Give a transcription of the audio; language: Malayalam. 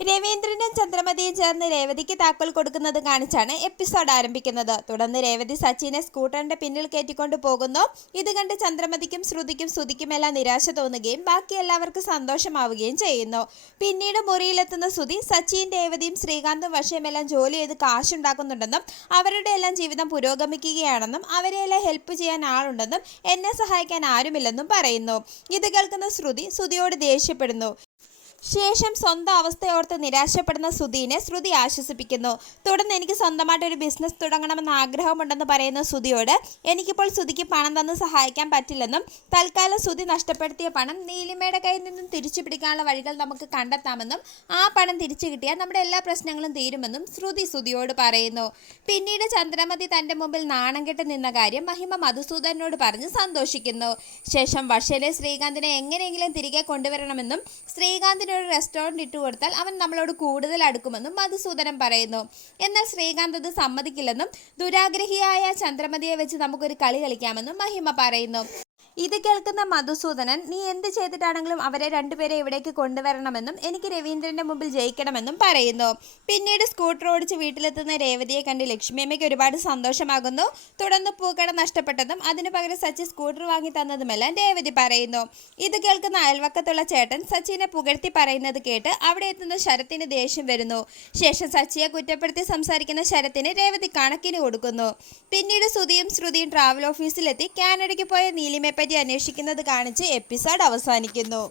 രവീന്ദ്രനും ചന്ദ്രമതിയും ചേർന്ന് രേവതിക്ക് താക്കോൽ കൊടുക്കുന്നത് കാണിച്ചാണ് എപ്പിസോഡ് ആരംഭിക്കുന്നത്. തുടർന്ന് രേവതി സച്ചിനെ സ്കൂട്ടറിന്റെ പിന്നിൽ കയറ്റിക്കൊണ്ട് പോകുന്നു. ഇത് കണ്ട് ചന്ദ്രമതിക്കും ശ്രുതിക്കും ശ്രുതിക്കുമെല്ലാം നിരാശ തോന്നുകയും ബാക്കി എല്ലാവർക്കും സന്തോഷമാവുകയും ചെയ്യുന്നു. പിന്നീട് മുറിയിലെത്തുന്ന ശ്രുതി സച്ചിൻ രേവതിയും ശ്രീകാന്തും വശയുമെല്ലാം ജോലി ചെയ്ത് കാശുണ്ടാക്കുന്നുണ്ടെന്നും അവരുടെ എല്ലാം ജീവിതം പുരോഗമിക്കുകയാണെന്നും അവരെയെല്ലാം ഹെൽപ്പ് ചെയ്യാൻ ആളുണ്ടെന്നും എന്നെ സഹായിക്കാൻ ആരുമില്ലെന്നും പറയുന്നു. ഇത് കേൾക്കുന്ന ശ്രുതി ശ്രുതിയോട് ദേഷ്യപ്പെടുന്നു. ശേഷം സ്വന്തം അവസ്ഥയോർത്ത് നിരാശപ്പെടുന്ന ശ്രുതിനെ ശ്രുതി ആശ്വസിപ്പിക്കുന്നു. തുടർന്ന് എനിക്ക് സ്വന്തമായിട്ട് ഒരു ബിസിനസ് തുടങ്ങണമെന്ന് ആഗ്രഹമുണ്ടെന്ന് പറയുന്ന ശ്രുതിയോട് എനിക്കിപ്പോൾ ശ്രുതിക്ക് പണം തന്ന് സഹായിക്കാൻ പറ്റില്ലെന്നും തൽക്കാലം ശ്രുതി നഷ്ടപ്പെടുത്തിയ പണം നീലിമയുടെ കയ്യിൽ നിന്നും തിരിച്ചു പിടിക്കാനുള്ള വഴികൾ നമുക്ക് കണ്ടെത്താമെന്നും ആ പണം തിരിച്ചു കിട്ടിയാൽ നമ്മുടെ എല്ലാ പ്രശ്നങ്ങളും തീരുമെന്നും ശ്രുതി ശ്രുതിയോട് പറയുന്നു. പിന്നീട് ചന്ദ്രമതി തന്റെ മുമ്പിൽ നാണം കെട്ട് നിന്ന കാര്യം മഹിമ മധുസൂദനോട് പറഞ്ഞ് സന്തോഷിക്കുന്നു. ശേഷം വർഷയിലെ ശ്രീകാന്തിനെ എങ്ങനെയെങ്കിലും തിരികെ കൊണ്ടുവരണമെന്നും ശ്രീകാന്തിന് ഒരു റെസ്റ്റോറന്റ് ഇട്ടു കൊടുത്താൽ അവൻ നമ്മളോട് കൂടുതൽ അടുക്കുമെന്നും മധുസൂദനൻ പറയുന്നു. എന്നാൽ ശ്രീകാന്ത് അത് സമ്മതിക്കില്ലെന്നും ദുരാഗ്രഹിയായ ചന്ദ്രമതിയെ വെച്ച് നമുക്കൊരു കളി കളിക്കാമെന്നും മഹിമ പറയുന്നു. ഇത് കേൾക്കുന്ന മധുസൂദനൻ നീ എന്ത് ചെയ്തിട്ടാണെങ്കിലും അവരെ രണ്ടുപേരെ ഇവിടേക്ക് കൊണ്ടുവരണമെന്നും എനിക്ക് രവീന്ദ്രന്റെ മുമ്പിൽ ജയിക്കണമെന്നും പറയുന്നു. പിന്നീട് സ്കൂട്ടർ ഓടിച്ച് വീട്ടിലെത്തുന്ന രേവതിയെ കണ്ട് ലക്ഷ്മിയമ്മയ്ക്ക് ഒരുപാട് സന്തോഷമാകുന്നു. തുടർന്ന് പൂക്കട നഷ്ടപ്പെട്ടതും അതിനു പകരം സച്ചി സ്കൂട്ടർ വാങ്ങി തന്നതുമെല്ലാം രേവതി പറയുന്നു. ഇത് കേൾക്കുന്ന അയൽവക്കത്തുള്ള ചേട്ടൻ സച്ചിനെ പുകഴ്ത്തി പറയുന്നത് കേട്ട് അവിടെ എത്തുന്ന ശരത്തിന് ദേഷ്യം വരുന്നു. ശേഷം സച്ചിയെ കുറ്റപ്പെടുത്തി സംസാരിക്കുന്ന ശരത്തിന് രേവതി കണക്കിന് കൊടുക്കുന്നു. പിന്നീട് സുധിയും ശ്രുതിയും ട്രാവൽ ഓഫീസിലെത്തി കാനഡയ്ക്ക് പോയ നീലിമയെപ്പറ്റി അന്വേഷിക്കുന്നത് കാണിച്ച് എപ്പിസോഡ് അവസാനിക്കുന്നു.